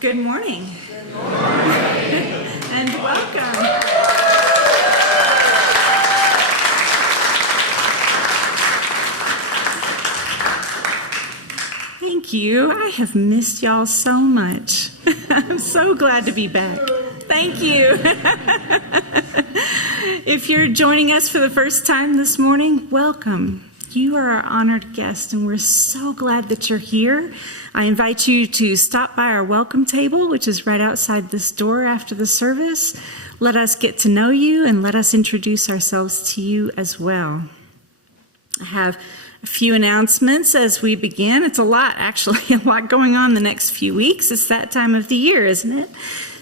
Good morning. Good morning. And welcome. Thank you. I have missed y'all so much. I'm so glad to be back. Thank you. If you're joining us for the first time this morning, welcome. You are our honored guest, and we're so glad that you're here. I invite you to stop by our welcome table, which is right outside this door after the service. Let us get to know you, and let us introduce ourselves to you as well. I have a few announcements as we begin. It's a lot, actually, a lot going on the next few weeks. It's that time of the year, isn't it?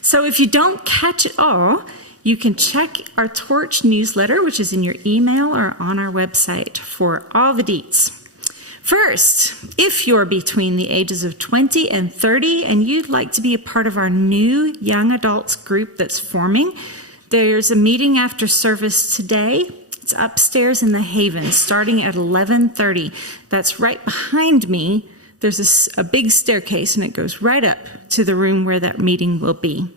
So if you don't catch it all, you can check our Torch newsletter, which is in your email or on our website for all the deets. First, if you're between the ages of 20 and 30 and you'd like to be a part of our new young adults group that's forming, there's a meeting after service today. It's upstairs in the Haven, starting at 11:30. That's right behind me. There's a big staircase, and it goes right up to the room where that meeting will be.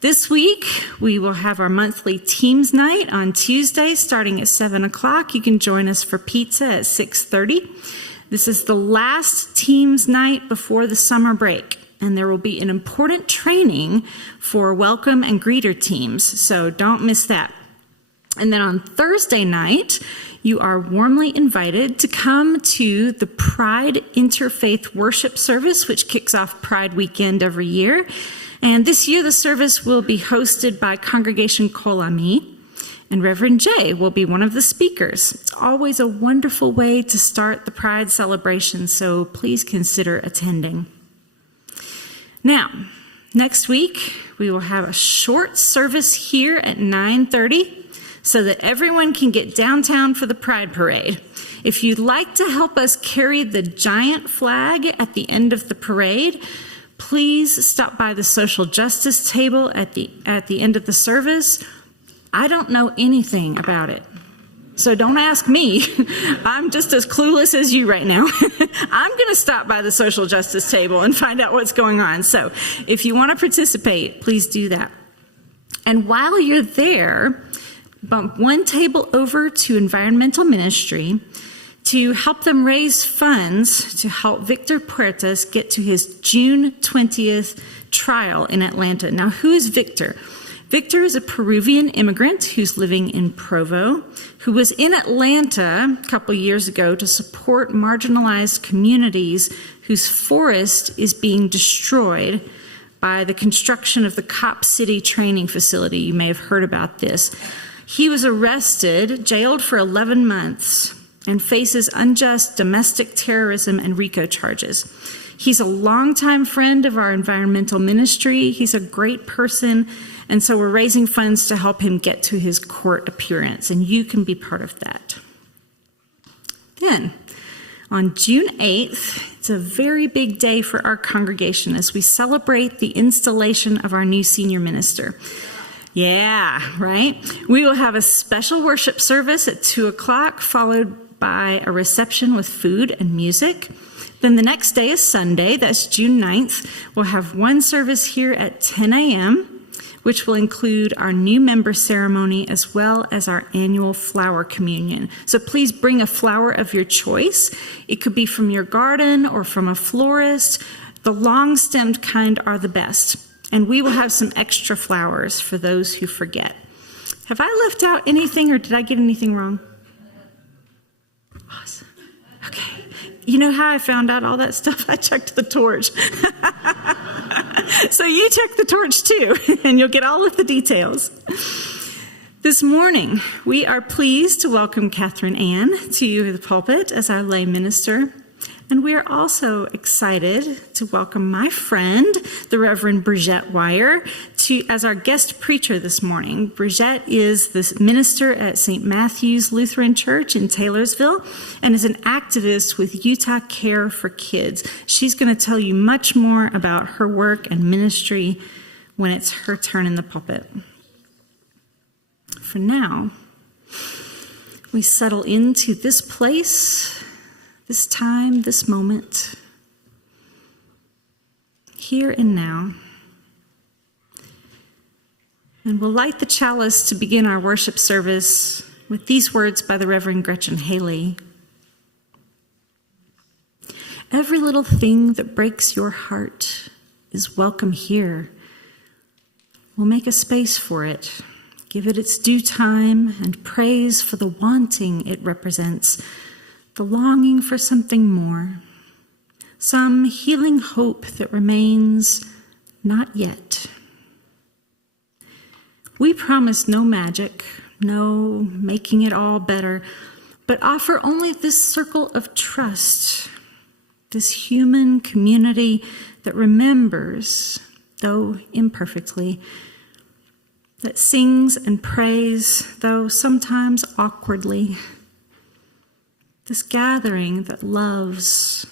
This week, we will have our monthly Teams Night on Tuesday, starting at 7 o'clock. You can join us for pizza at 6:30. This is the last Teams Night before the summer break, and there will be an important training for welcome and greeter teams, so don't miss that. And then on Thursday night, you are warmly invited to come to the Pride Interfaith Worship Service, which kicks off Pride Weekend every year. And this year, the service will be hosted by Congregation Kol Ami, and Reverend J will be one of the speakers. It's always a wonderful way to start the Pride celebration, so please consider attending. Now, next week, we will have a short service here at 9:30 so that everyone can get downtown for the Pride Parade. If you'd like to help us carry the giant flag at the end of the parade, please stop by the social justice table at the end of the service. I don't know anything about it, so don't ask me. I'm just as clueless as you right now. I'm going to stop by the social justice table and find out what's going on. So if you want to participate, please do that. And while you're there, bump one table over to environmental ministry to help them raise funds to help Victor Puertas get to his June 20th trial in Atlanta. Now, who is Victor? Victor is a Peruvian immigrant who's living in Provo, who was in Atlanta a couple years ago to support marginalized communities whose forest is being destroyed by the construction of the Cop City training facility. You may have heard about this. He was arrested, jailed for 11 months, and faces unjust domestic terrorism and RICO charges. He's a longtime friend of our environmental ministry. He's a great person, and so we're raising funds to help him get to his court appearance, and you can be part of that. Then, on June 8th, it's a very big day for our congregation as we celebrate the installation of our new senior minister. Yeah, right? We will have a special worship service at 2 o'clock, followed by a reception with food and music. Then the next day is Sunday, that's June 9th. We'll have one service here at 10 a.m., which will include our new member ceremony as well as our annual flower communion. So please bring a flower of your choice. It could be from your garden or from a florist. The long-stemmed kind are the best. And we will have some extra flowers for those who forget. Have I left out anything, or did I get anything wrong? Awesome. Okay. You know how I found out all that stuff? I checked the torch. So you check the torch too, and you'll get all of the details. This morning, we are pleased to welcome Kathryn Anne to the pulpit as our lay minister. And we are also excited to welcome my friend, the Reverend Brigette Weier, as our guest preacher this morning. Brigette is the minister at St. Matthew's Lutheran Church in Taylorsville and is an activist with Utah Care for Kids. She's going to tell you much more about her work and ministry when it's her turn in the pulpit. For now, we settle into this place, this time, this moment. here and now. And we'll light the chalice to begin our worship service with these words by the Reverend Gretchen Haley. Every little thing that breaks your heart is welcome here. We'll make a space for it, give it its due time, and praise for the wanting it represents, the longing for something more, some healing hope that remains not yet. We promise no magic, no making it all better, but offer only this circle of trust, this human community that remembers, though imperfectly, that sings and prays, though sometimes awkwardly, this gathering that loves,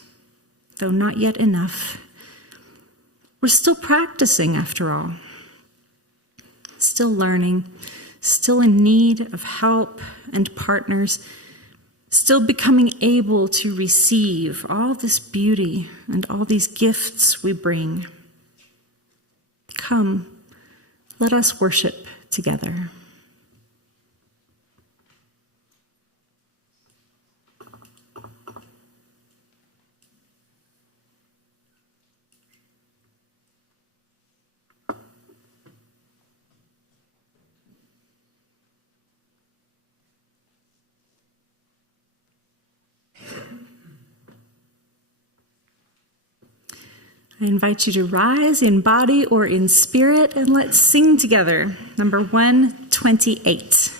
though not yet enough. We're still practicing, after all, still learning, still in need of help and partners, still becoming able to receive all this beauty and all these gifts we bring. Come, let us worship together. I invite you to rise in body or in spirit, and let's sing together, number 128.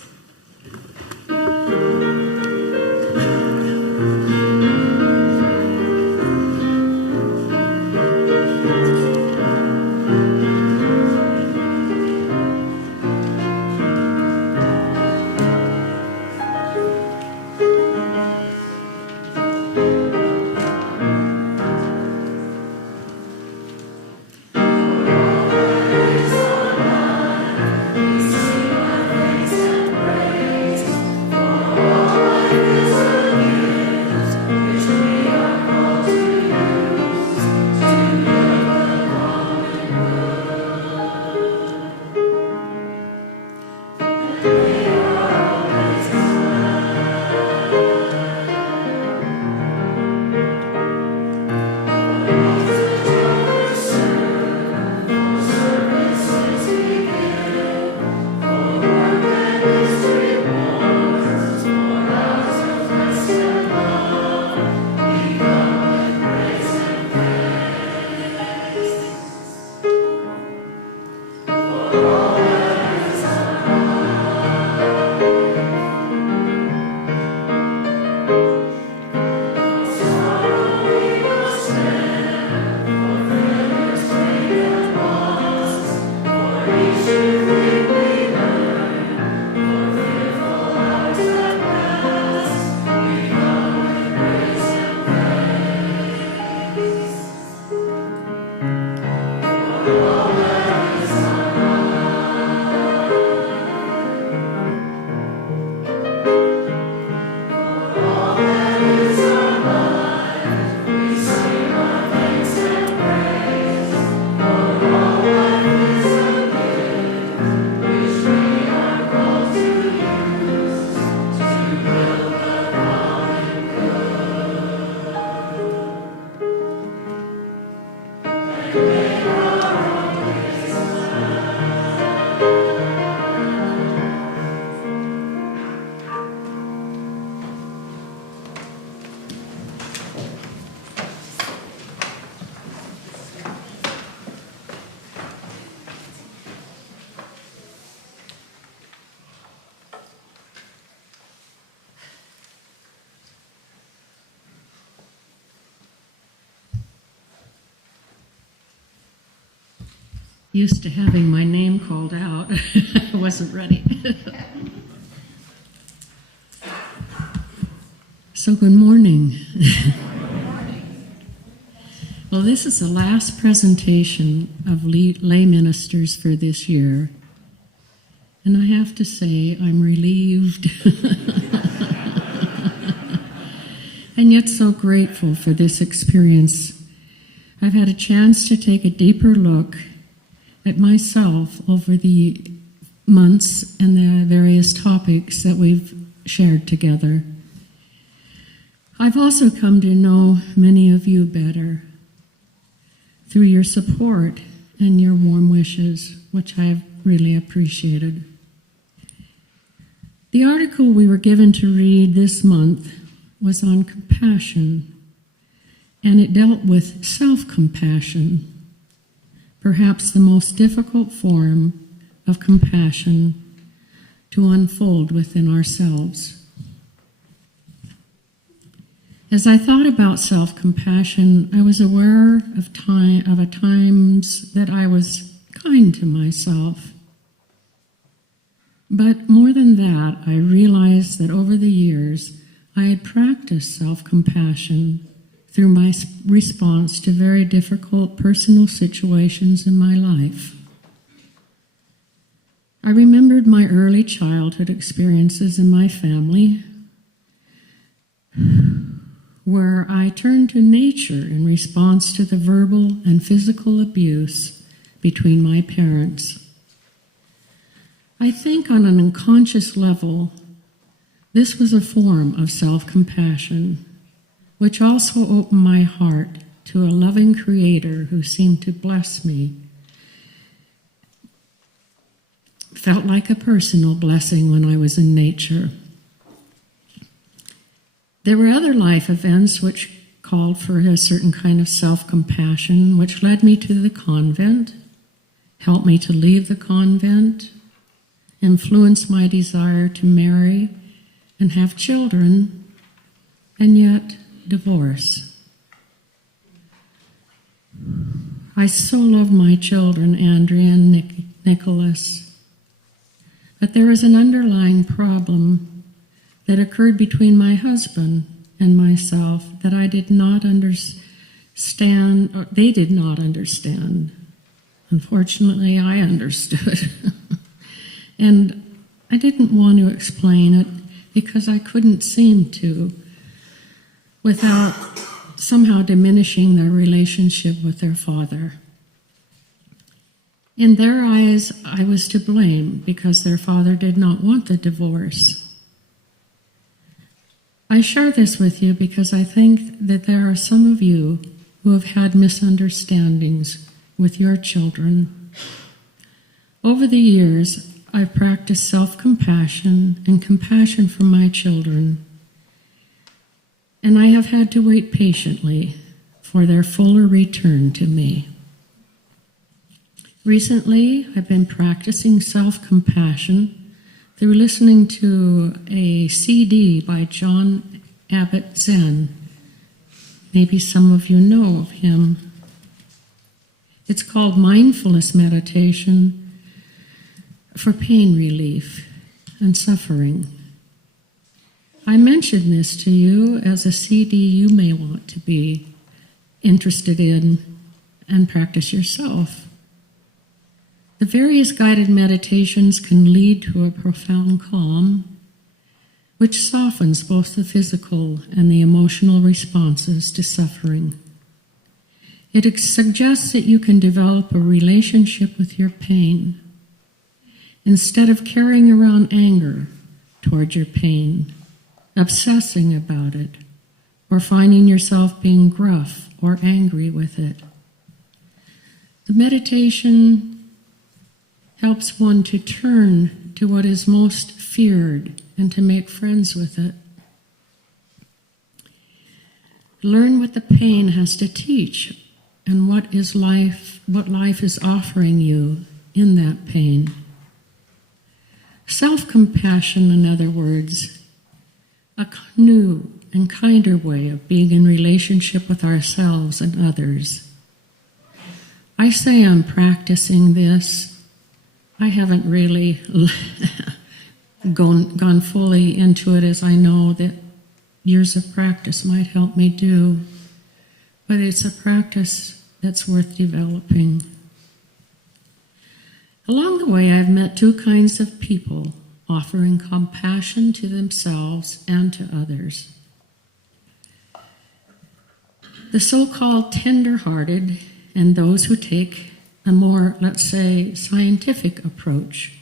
Used to having my name called out. I wasn't ready. So good morning. Well, this is the last presentation of lay ministers for this year. And I have to say, I'm relieved. And yet so grateful for this experience I've had a chance to take a deeper look at myself over the months and the various topics that we've shared together. I've also come to know many of you better through your support and your warm wishes, which I've really appreciated. The article we were given to read this month was on compassion, and it dealt with self-compassion, perhaps the most difficult form of compassion to unfold within ourselves. As I thought about self-compassion, I was aware of times that I was kind to myself. But more than that, I realized that over the years, I had practiced self-compassion through my response to very difficult personal situations in my life. I remembered my early childhood experiences in my family, where I turned to nature in response to the verbal and physical abuse between my parents. I think on an unconscious level, this was a form of self-compassion, which also opened my heart to a loving Creator who seemed to bless me. Felt like a personal blessing when I was in nature. There were other life events which called for a certain kind of self-compassion, which led me to the convent, helped me to leave the convent, influenced my desire to marry and have children, and yet divorce. I so love my children, Andrea and Nicholas, but there is an underlying problem that occurred between my husband and myself that I did not understand, or they did not understand. Unfortunately, I understood. And I didn't want to explain it because I couldn't seem to without somehow diminishing their relationship with their father. In their eyes, I was to blame because their father did not want the divorce. I share this with you because I think that there are some of you who have had misunderstandings with your children. Over the years, I've practiced self-compassion and compassion for my children, and I have had to wait patiently for their fuller return to me. Recently, I've been practicing self-compassion through listening to a CD by John Abbott Zen. Maybe some of you know of him. It's called Mindfulness Meditation for Pain Relief and Suffering. I mention this to you as a CD you may want to be interested in and practice yourself. The various guided meditations can lead to a profound calm, which softens both the physical and the emotional responses to suffering. It suggests that you can develop a relationship with your pain instead of carrying around anger toward your pain, obsessing about it, or finding yourself being gruff or angry with it. The meditation helps one to turn to what is most feared and to make friends with it. Learn what the pain has to teach and what life is offering you in that pain. Self-compassion, in other words, a new and kinder way of being in relationship with ourselves and others. I say I'm practicing this. I haven't really gone fully into it, as I know that years of practice might help me do. But it's a practice that's worth developing. Along the way, I've met two kinds of people offering compassion to themselves and to others. The so-called tender-hearted and those who take a more, let's say, scientific approach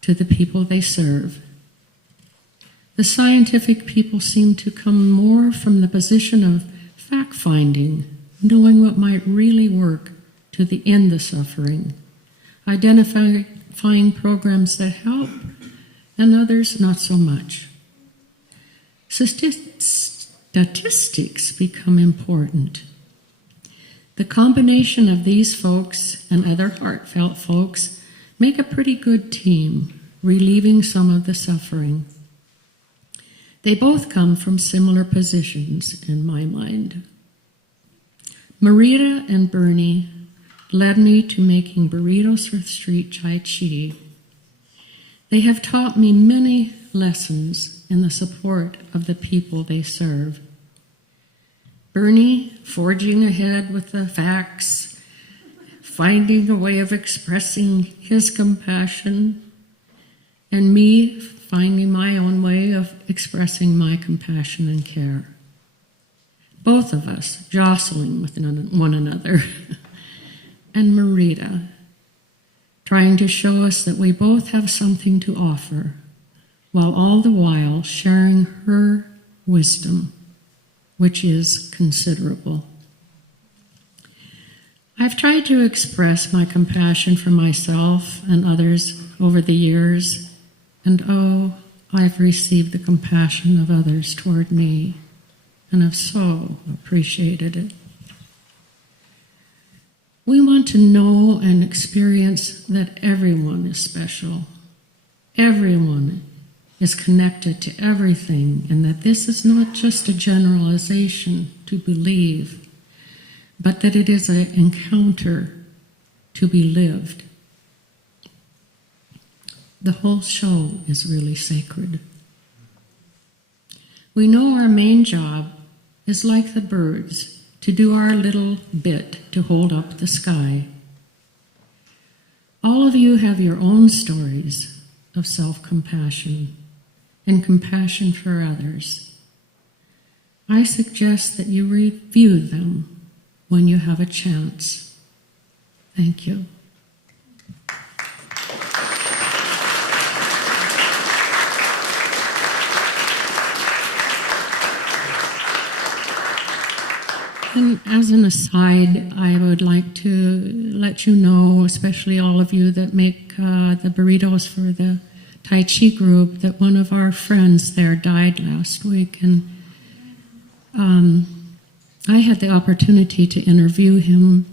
to the people they serve. The scientific people seem to come more from the position of fact-finding, knowing what might really work to end the suffering, identifying programs that help and others not so much. Statistics become important. The combination of these folks and other heartfelt folks make a pretty good team, relieving some of the suffering. They both come from similar positions in my mind. Marita and Bernie led me to making burritos for street chai chi. They have taught me many lessons in the support of the people they serve. Bernie forging ahead with the facts, finding a way of expressing his compassion, and me finding my own way of expressing my compassion and care. Both of us jostling with one another. And Marita trying to show us that we both have something to offer, while all the while sharing her wisdom, which is considerable. I've tried to express my compassion for myself and others over the years, and oh, I've received the compassion of others toward me, and I've so appreciated it. We want to know and experience that everyone is special. Everyone is connected to everything, and that this is not just a generalization to believe, but that it is an encounter to be lived. The whole show is really sacred. We know our main job is like the birds, to do our little bit to hold up the sky. All of you have your own stories of self-compassion and compassion for others. I suggest that you review them when you have a chance. Thank you. And as an aside, I would like to let you know, especially all of you that make the burritos for the Tai Chi group, that one of our friends there died last week. And I had the opportunity to interview him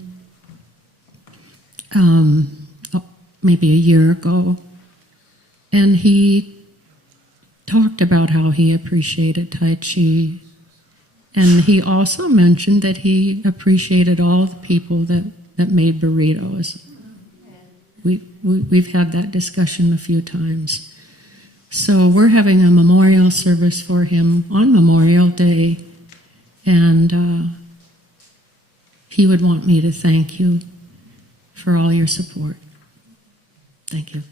maybe a year ago. And he talked about how he appreciated Tai Chi. And he also mentioned that he appreciated all the people that made burritos. We've had that discussion a few times. So we're having a memorial service for him on Memorial Day, and he would want me to thank you for all your support. Thank you.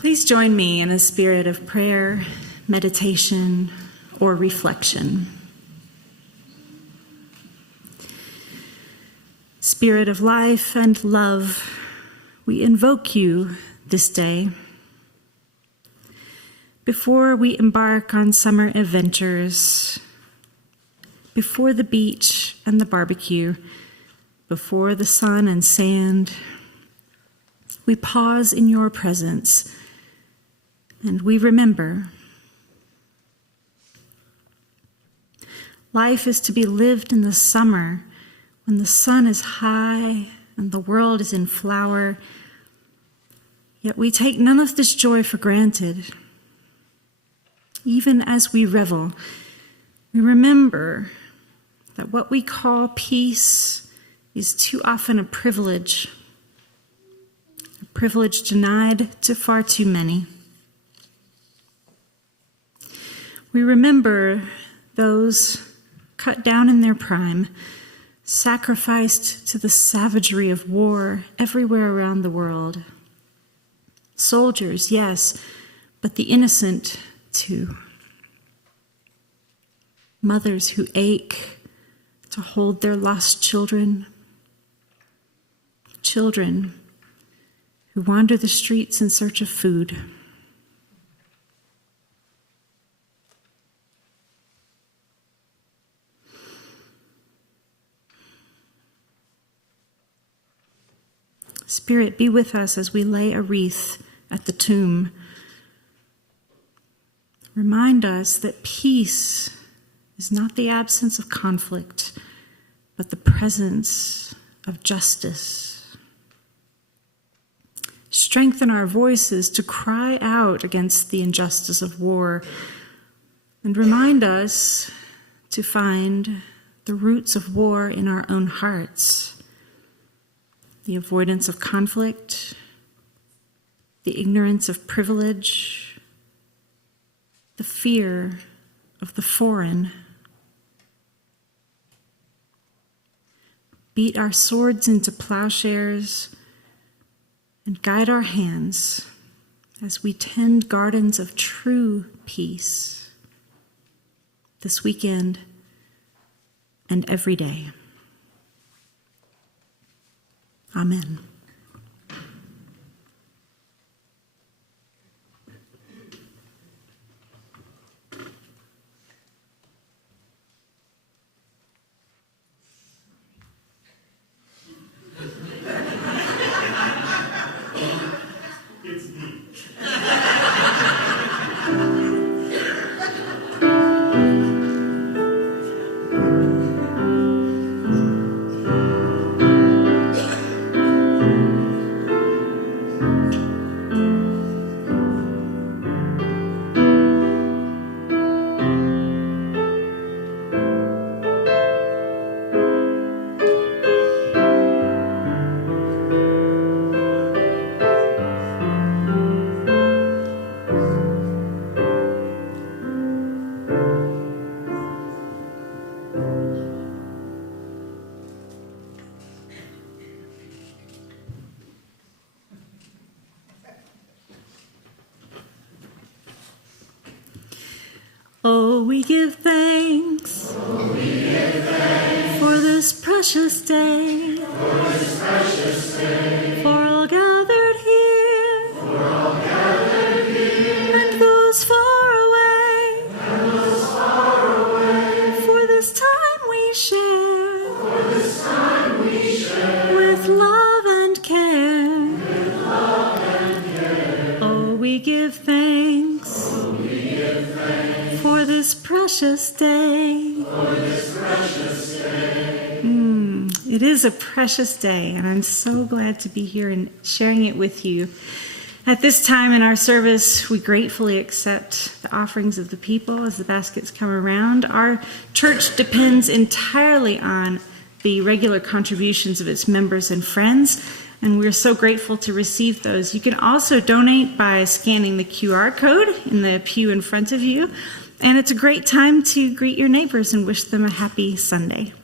Please join me in a spirit of prayer, meditation, or reflection. Spirit of life and love, we invoke you this day. Before we embark on summer adventures, before the beach and the barbecue, before the sun and sand, we pause in your presence and we remember. Life is to be lived in the summer when the sun is high and the world is in flower, yet we take none of this joy for granted. Even as we revel, we remember that what we call peace is too often a privilege denied to far too many. We remember those cut down in their prime, sacrificed to the savagery of war everywhere around the world. Soldiers, yes, but the innocent too. Mothers who ache to hold their lost children. Children who wander the streets in search of food. Spirit, be with us as we lay a wreath at the tomb. Remind us that peace is not the absence of conflict, but the presence of justice. Strengthen our voices to cry out against the injustice of war, and remind us to find the roots of war in our own hearts. The avoidance of conflict, the ignorance of privilege, the fear of the foreign. Beat our swords into plowshares and guide our hands as we tend gardens of true peace this weekend and every day. Amen. Oh, we give thanks, for this precious day, for all gathered here, and those far away, for this time we share, with love and care. Oh, we give thanks, for this precious day. It is a precious day, and I'm so glad to be here and sharing it with you. At this time in our service, we gratefully accept the offerings of the people as the baskets come around. Our church depends entirely on the regular contributions of its members and friends, and we're so grateful to receive those. You can also donate by scanning the QR code in the pew in front of you. And it's a great time to greet your neighbors and wish them a happy Sunday.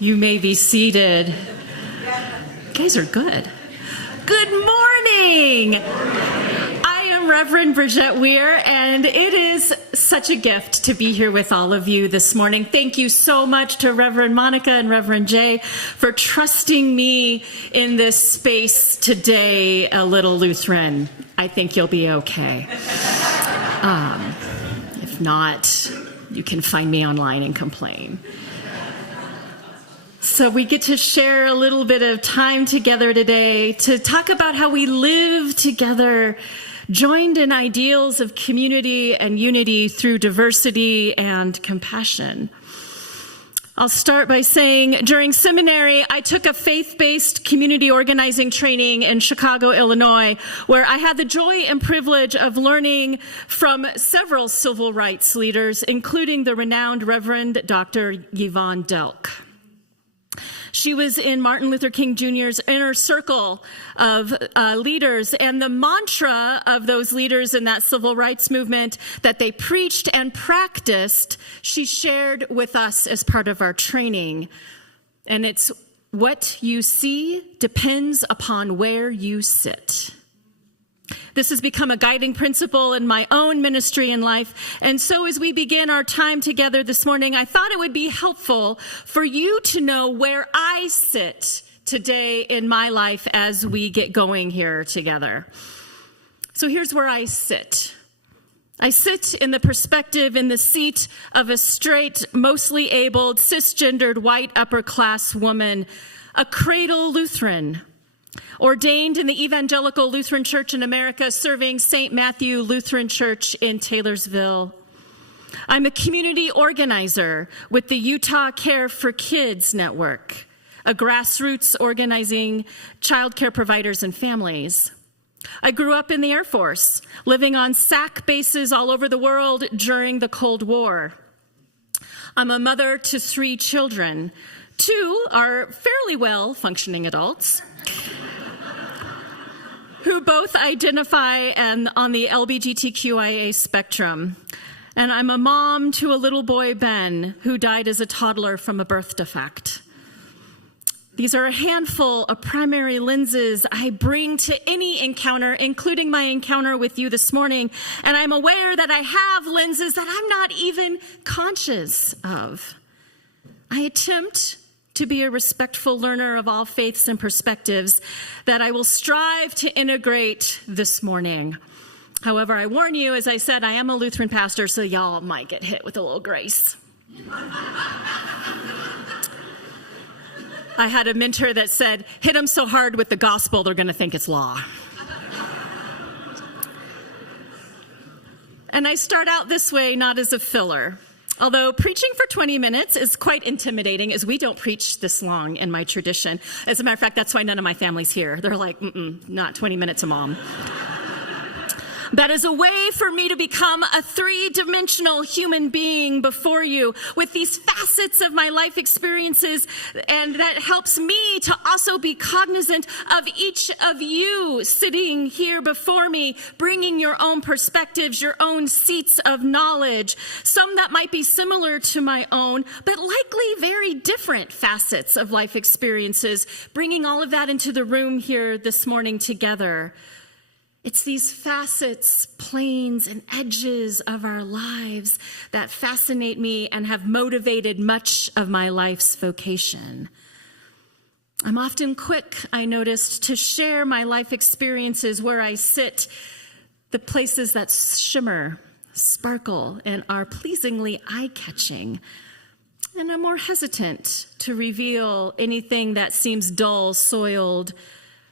You may be seated. You guys are good. Good morning. I am Reverend Brigette Weier, and it is such a gift to be here with all of you this morning. Thank you so much to Reverend Monica and Reverend Jay for trusting me in this space today, a little Lutheran. I think you'll be okay. If not, you can find me online and complain. So we get to share a little bit of time together today to talk about how we live together, joined in ideals of community and unity through diversity and compassion. I'll start by saying during seminary, I took a faith-based community organizing training in Chicago, Illinois, where I had the joy and privilege of learning from several civil rights leaders, including the renowned Reverend Dr. Yvonne Delk. She was in Martin Luther King Jr.'s inner circle of leaders, and the mantra of those leaders in that civil rights movement that they preached and practiced, she shared with us as part of our training. And it's, what you see depends upon where you sit. This has become a guiding principle in my own ministry and life. And so as we begin our time together this morning, I thought it would be helpful for you to know where I sit today in my life as we get going here together. So here's where I sit. I sit in the perspective, in the seat of a straight, mostly abled, cisgendered, white, upper-class woman, a cradle Lutheran, ordained in the Evangelical Lutheran Church in America, serving St. Matthew Lutheran Church in Taylorsville. I'm a community organizer with the Utah Care for Kids Network, a grassroots organizing childcare providers and families. I grew up in the Air Force, living on SAC bases all over the world during the Cold War. I'm a mother to 3 children. 2 are fairly well-functioning adults who both identify on the LGBTQIA spectrum. And I'm a mom to a little boy, Ben, who died as a toddler from a birth defect. These are a handful of primary lenses I bring to any encounter, including my encounter with you this morning. And I'm aware that I have lenses that I'm not even conscious of. I attempt to be a respectful learner of all faiths and perspectives that I will strive to integrate this morning. However, I warn you, as I said, I am a Lutheran pastor, so y'all might get hit with a little grace. I had a mentor that said, hit them so hard with the gospel, they're going to think it's law. And I start out this way, not as a filler. Although preaching for 20 minutes is quite intimidating, as we don't preach this long in my tradition. As a matter of fact, that's why none of my family's here. They're like, not 20 minutes a mom. That is a way for me to become a 3-dimensional human being before you with these facets of my life experiences, and that helps me to also be cognizant of each of you sitting here before me, bringing your own perspectives, your own seats of knowledge, some that might be similar to my own, but likely very different facets of life experiences, bringing all of that into the room here this morning together. It's these facets, planes, and edges of our lives that fascinate me and have motivated much of my life's vocation. I'm often quick, I noticed, to share my life experiences where I sit, the places that shimmer, sparkle, and are pleasingly eye-catching. And I'm more hesitant to reveal anything that seems dull, soiled,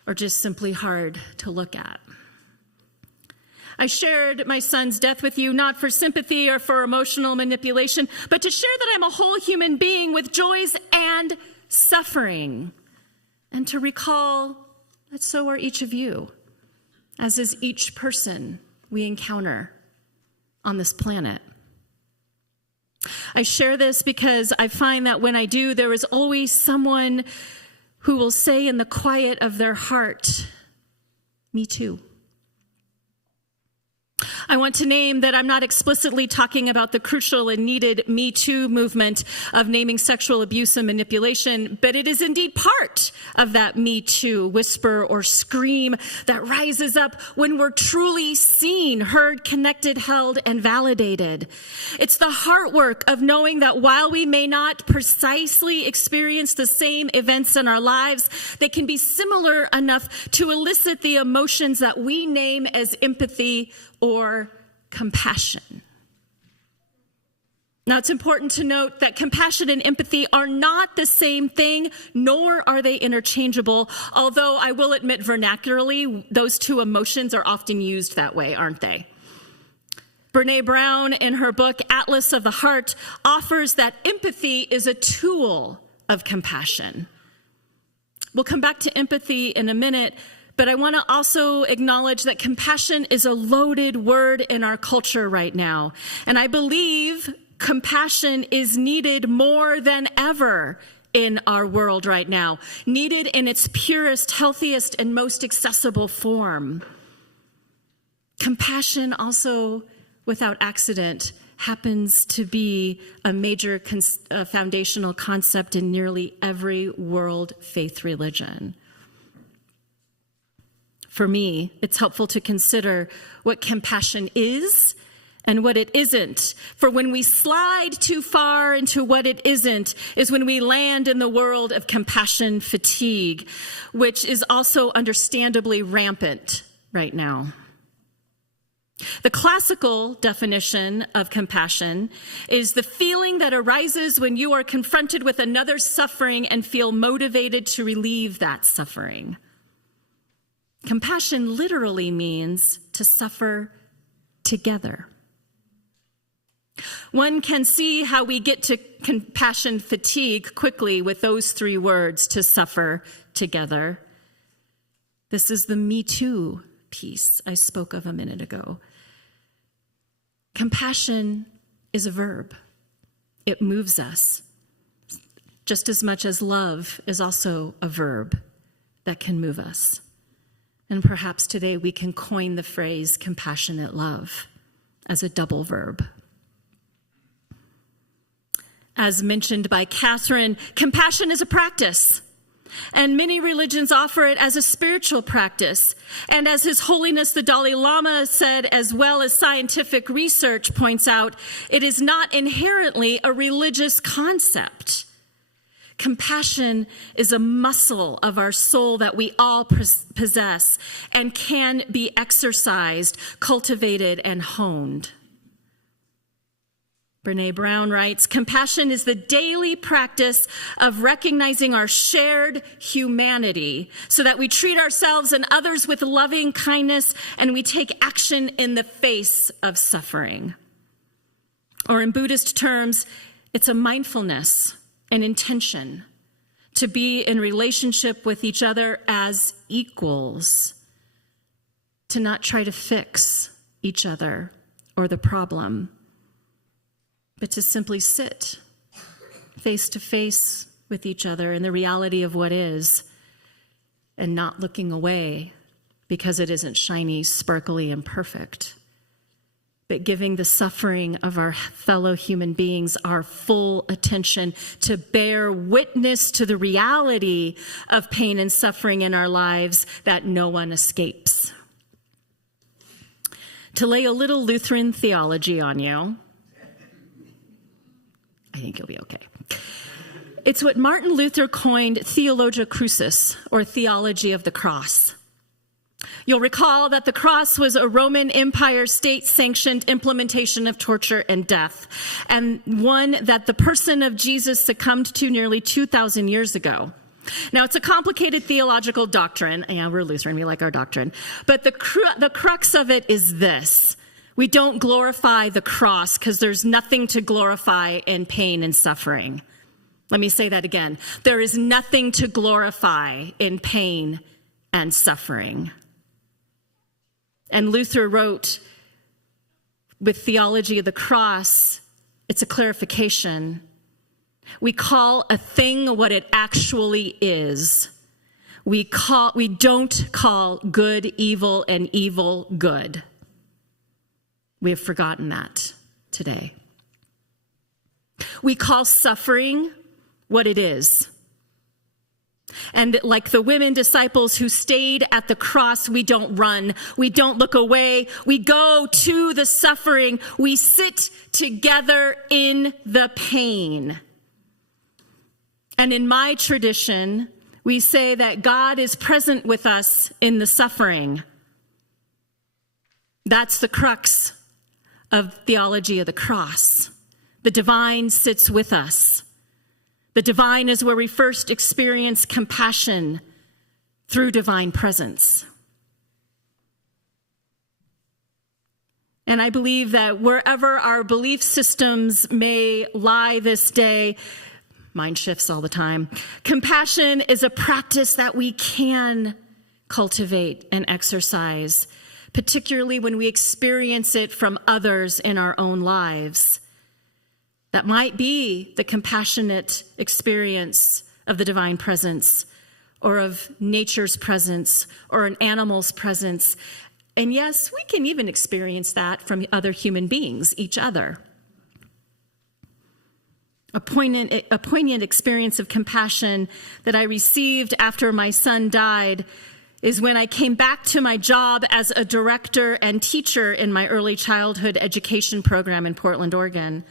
or just simply hard to look at. I shared my son's death with you, not for sympathy or for emotional manipulation, but to share that I'm a whole human being with joys and suffering, and to recall that so are each of you, as is each person we encounter on this planet. I share this because I find that when I do, there is always someone who will say in the quiet of their heart, me too. I want to name that I'm not explicitly talking about the crucial and needed Me Too movement of naming sexual abuse and manipulation, but it is indeed part of that Me Too whisper or scream that rises up when we're truly seen, heard, connected, held, and validated. It's the heart work of knowing that while we may not precisely experience the same events in our lives, they can be similar enough to elicit the emotions that we name as empathy or compassion. Now, it's important to note that compassion and empathy are not the same thing, nor are they interchangeable, although I will admit vernacularly, those two emotions are often used that way, aren't they? Brene Brown, in her book, Atlas of the Heart, offers that empathy is a tool of compassion. We'll come back to empathy in a minute, but I want to also acknowledge that compassion is a loaded word in our culture right now. And I believe compassion is needed more than ever in our world right now, needed in its purest, healthiest, and most accessible form. Compassion also, without accident, happens to be a major foundational concept in nearly every world faith religion. For me, it's helpful to consider what compassion is and what it isn't. For when we slide too far into what it isn't is when we land in the world of compassion fatigue, which is also understandably rampant right now. The classical definition of compassion is the feeling that arises when you are confronted with another's suffering and feel motivated to relieve that suffering. Compassion literally means to suffer together. One can see how we get to compassion fatigue quickly with those three words, to suffer together. This is the Me Too piece I spoke of a minute ago. Compassion is a verb. It moves us, just as much as love is also a verb that can move us. And perhaps today we can coin the phrase compassionate love as a double verb. As mentioned by Kathryn, compassion is a practice, and many religions offer it as a spiritual practice. And as His Holiness the Dalai Lama said, as well as scientific research points out, it is not inherently a religious concept. Compassion is a muscle of our soul that we all possess and can be exercised, cultivated, and honed. Brene Brown writes, compassion is the daily practice of recognizing our shared humanity so that we treat ourselves and others with loving kindness and we take action in the face of suffering. Or in Buddhist terms, it's a mindfulness, an intention to be in relationship with each other as equals, to not try to fix each other or the problem, but to simply sit face to face with each other in the reality of what is and not looking away because it isn't shiny, sparkly, and perfect, but giving the suffering of our fellow human beings our full attention to bear witness to the reality of pain and suffering in our lives that no one escapes. To lay a little Lutheran theology on you, I think you'll be okay. It's what Martin Luther coined theologia crucis, or theology of the cross. You'll recall that the cross was a Roman Empire state-sanctioned implementation of torture and death, and one that the person of Jesus succumbed to nearly 2,000 years ago. Now, it's a complicated theological doctrine. Yeah, we're Lutheran, we like our doctrine. But the crux of it is this. We don't glorify the cross because there's nothing to glorify in pain and suffering. Let me say that again. There is nothing to glorify in pain and suffering. And Luther wrote, with theology of the cross, it's a clarification. We call a thing what it actually is. We don't call good evil and evil good. We have forgotten that today. We call suffering what it is. And like the women disciples who stayed at the cross, we don't run. We don't look away. We go to the suffering. We sit together in the pain. And in my tradition, we say that God is present with us in the suffering. That's the crux of theology of the cross. The divine sits with us. The divine is where we first experience compassion through divine presence. And I believe that wherever our belief systems may lie this day, mine shifts all the time, compassion is a practice that we can cultivate and exercise, particularly when we experience it from others in our own lives. That might be the compassionate experience of the divine presence, or of nature's presence, or an animal's presence. And yes, we can even experience that from other human beings, each other. A poignant experience of compassion that I received after my son died is when I came back to my job as a director and teacher in my early childhood education program in Portland, Oregon.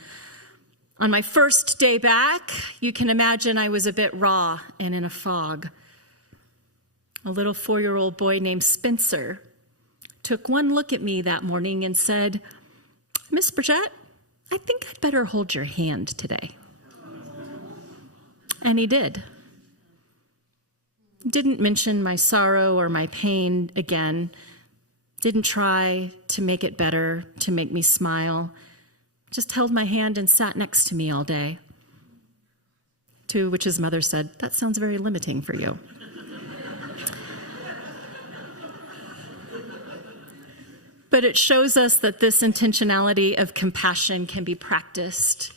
On my first day back, you can imagine I was a bit raw and in a fog. A little 4-year-old boy named Spencer took one look at me that morning and said, "Miss Brigette, I think I'd better hold your hand today." And he did. Didn't mention my sorrow or my pain again. Didn't try to make it better, to make me smile. Just held my hand and sat next to me all day. To which his mother said, "That sounds very limiting for you." But it shows us that this intentionality of compassion can be practiced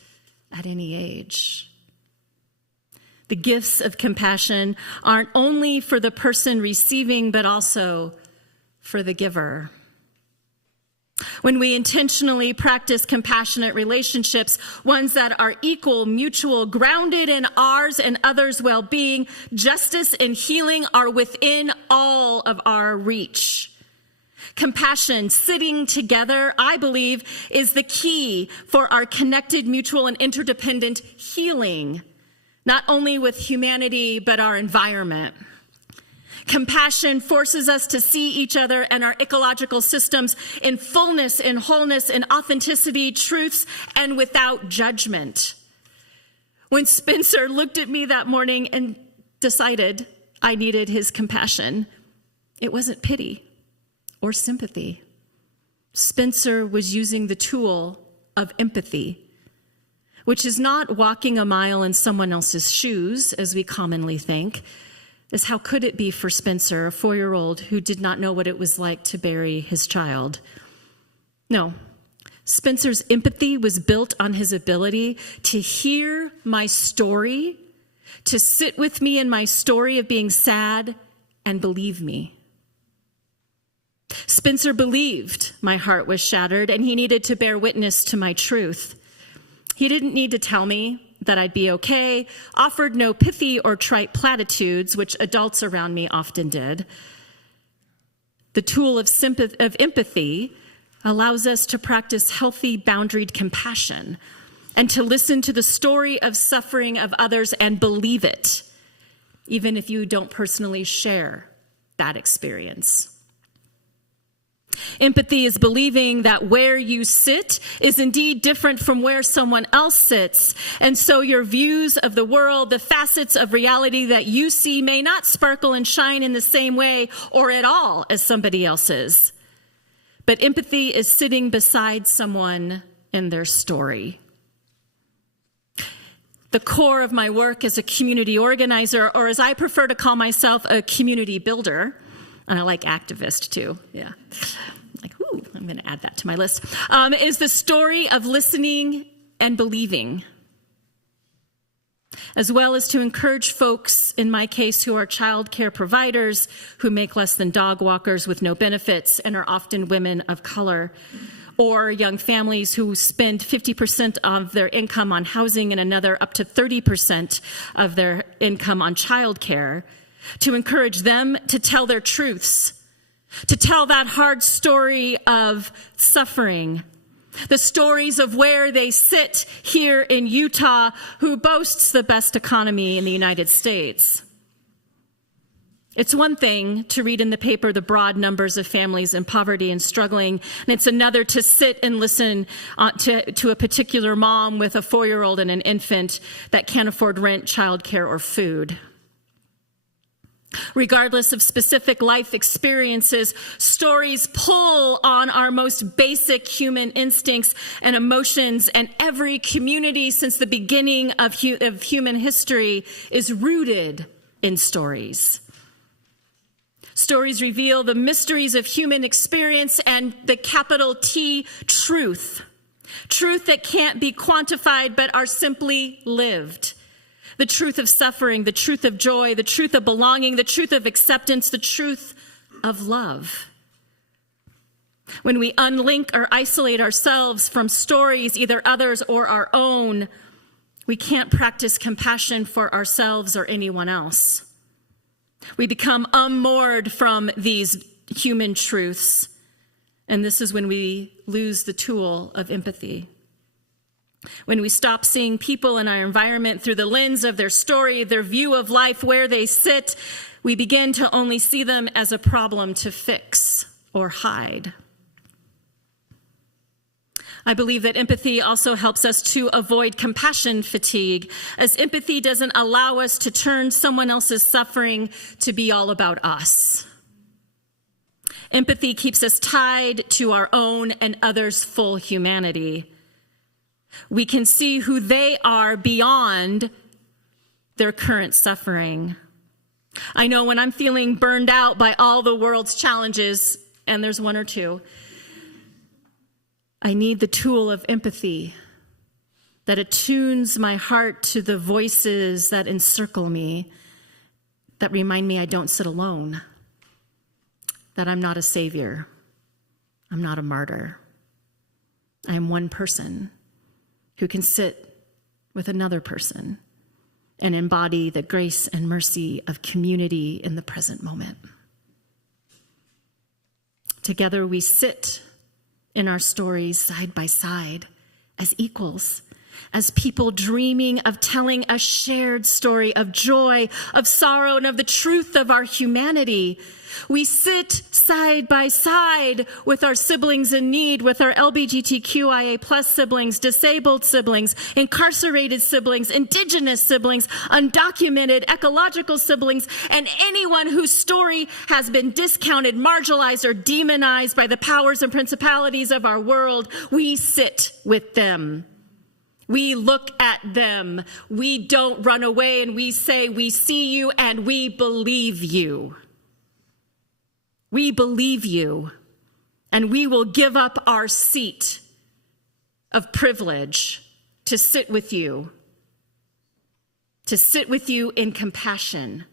at any age. The gifts of compassion aren't only for the person receiving, but also for the giver. When we intentionally practice compassionate relationships, ones that are equal, mutual, grounded in ours and others' well-being, justice and healing are within all of our reach. Compassion, sitting together, I believe, is the key for our connected, mutual, and interdependent healing, not only with humanity, but our environment. Compassion forces us to see each other and our ecological systems in fullness, in wholeness, in authenticity, truths, and without judgment. When Spencer looked at me that morning and decided I needed his compassion, it wasn't pity or sympathy. Spencer was using the tool of empathy, which is not walking a mile in someone else's shoes, as we commonly think. Is how could it be for Spencer, a 4-year-old who did not know what it was like to bury his child? No, Spencer's empathy was built on his ability to hear my story, to sit with me in my story of being sad, and believe me. Spencer believed my heart was shattered, and he needed to bear witness to my truth. He didn't need to tell me that I'd be okay, offered no pithy or trite platitudes, which adults around me often did. The tool of empathy allows us to practice healthy, boundaried compassion and to listen to the story of suffering of others and believe it, even if you don't personally share that experience. Empathy is believing that where you sit is indeed different from where someone else sits. And so your views of the world, the facets of reality that you see may not sparkle and shine in the same way or at all as somebody else's. But empathy is sitting beside someone in their story. The core of my work as a community organizer, or as I prefer to call myself, a community builder, and I like activist too, yeah. Like, ooh, I'm going to add that to my list, is the story of listening and believing. as well as to encourage folks, in my case, who are child care providers, who make less than dog walkers with no benefits and are often women of color, or young families who spend 50% of their income on housing and another up to 30% of their income on child care, to encourage them to tell their truths, to tell that hard story of suffering, the stories of where they sit here in Utah, who boasts the best economy in the United States. It's one thing to read in the paper the broad numbers of families in poverty and struggling, and it's another to sit and listen to a particular mom with a 4-year-old and an infant that can't afford rent, childcare, or food. Regardless of specific life experiences, stories pull on our most basic human instincts and emotions, and every community since the beginning of human history is rooted in stories. Stories reveal the mysteries of human experience and the capital T truth. Truth that can't be quantified but are simply lived. The truth of suffering, the truth of joy, the truth of belonging, the truth of acceptance, the truth of love. When we unlink or isolate ourselves from stories, either others or our own, we can't practice compassion for ourselves or anyone else. We become unmoored from these human truths, and this is when we lose the tool of empathy. When we stop seeing people in our environment through the lens of their story, their view of life, where they sit, we begin to only see them as a problem to fix or hide. I believe that empathy also helps us to avoid compassion fatigue, as empathy doesn't allow us to turn someone else's suffering to be all about us. Empathy keeps us tied to our own and others' full humanity. We can see who they are beyond their current suffering. I know when I'm feeling burned out by all the world's challenges, and there's one or two, I need the tool of empathy that attunes my heart to the voices that encircle me, that remind me I don't sit alone, that I'm not a savior, I'm not a martyr. I am one person who can sit with another person and embody the grace and mercy of community in the present moment. Together we sit in our stories side by side as equals, as people dreaming of telling a shared story of joy, of sorrow, and of the truth of our humanity. We sit side by side with our siblings in need, with our LGBTQIA plus siblings, disabled siblings, incarcerated siblings, indigenous siblings, undocumented, ecological siblings, and anyone whose story has been discounted, marginalized, or demonized by the powers and principalities of our world. We sit with them. We look at them. We don't run away, and we say, we see you and we believe you. We believe you, and we will give up our seat of privilege to sit with you in compassion,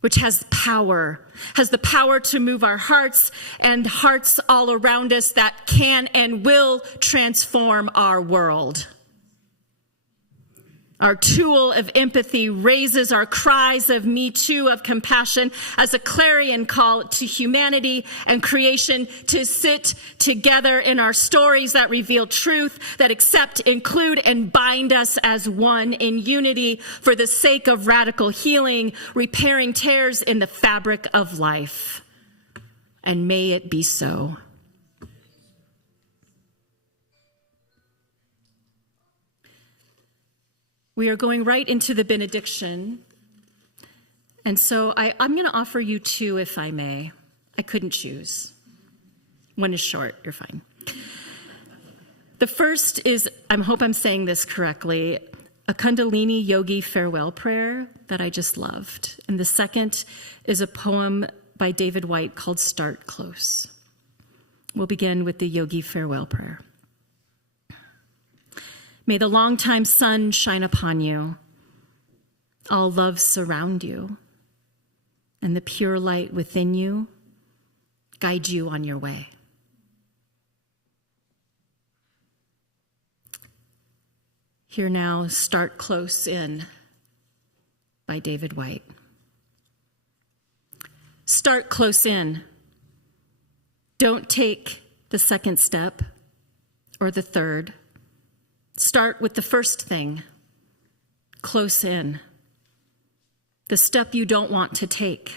which has the power to move our hearts and hearts all around us that can and will transform our world. Our tool of empathy raises our cries of Me Too, of compassion, as a clarion call to humanity and creation to sit together in our stories that reveal truth, that accept, include, and bind us as one in unity for the sake of radical healing, repairing tears in the fabric of life. And may it be so. We are going right into the benediction. And so I'm going to offer you two, if I may. I couldn't choose. One is short. You're fine. The first is, I hope I'm saying this correctly, a Kundalini Yogi farewell prayer that I just loved. And the second is a poem by David White called Start Close. We'll begin with the Yogi farewell prayer. May the longtime sun shine upon you. all love surround you, and the pure light within you guide you on your way. Hear now, Start Close In by David Weier. Start close in. Don't take the second step or the third. Start with the first thing, close in. The step you don't want to take.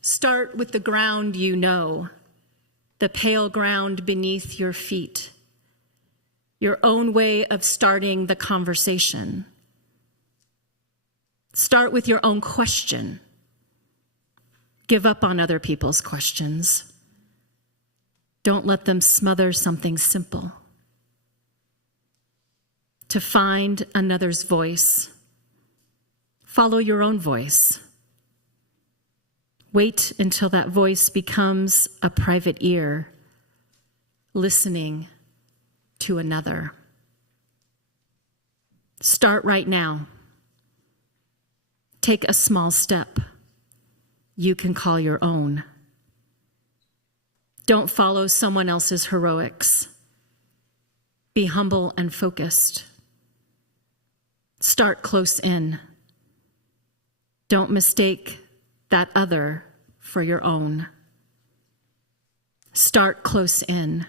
Start with the ground you know, the pale ground beneath your feet. Your own way of starting the conversation. Start with your own question. Give up on other people's questions. Don't let them smother something simple. To find another's voice, follow your own voice. Wait until that voice becomes a private ear, listening to another. Start right now. Take a small step you can call your own. Don't follow someone else's heroics. Be humble and focused. Start close in. Don't mistake that other for your own. Start close in.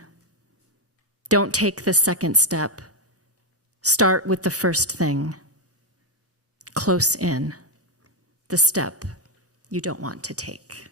Don't take the second step. Start with the first thing. Close in. The step you don't want to take.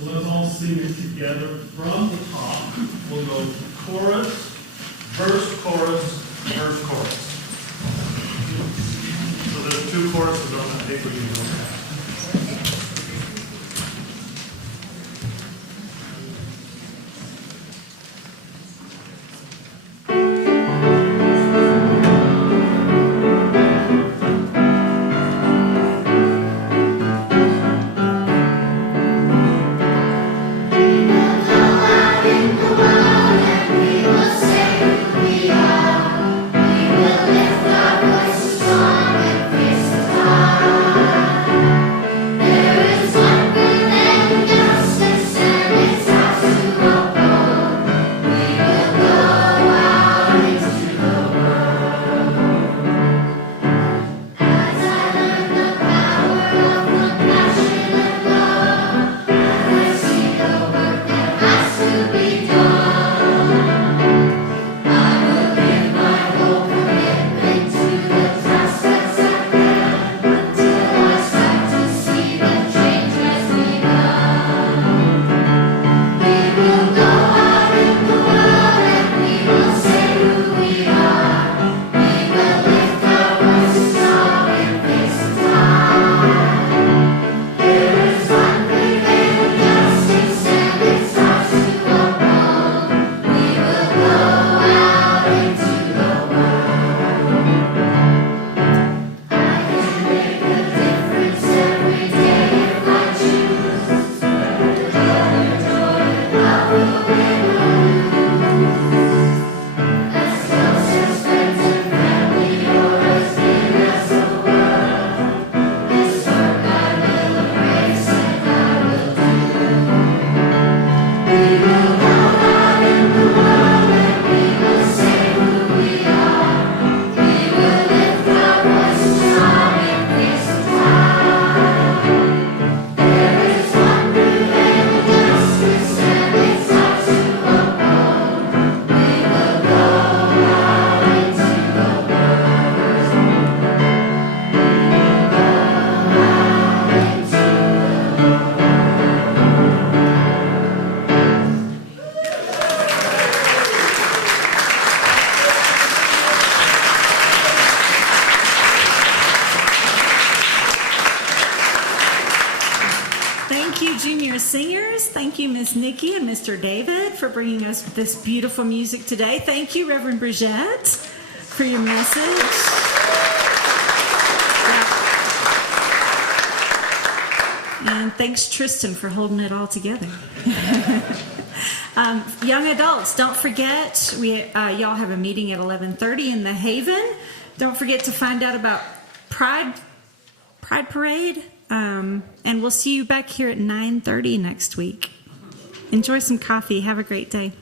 Let's all sing it together from the top. We'll go chorus, verse, chorus, verse, chorus. So there's two choruses on that paper you don't have. We will lift our voices strong and praise the Lord. senior singers. Thank you, Miss Nikki and Mr. David, for bringing us this beautiful music today. Thank you, Reverend Brigette, for your message. Yeah. And thanks, Tristan, for holding it all together. Young adults, don't forget, y'all have a meeting at 11:30 in the Haven. Don't forget to find out about Pride Parade, and we'll see you back here at 9:30 next week. Enjoy some coffee. Have a great day.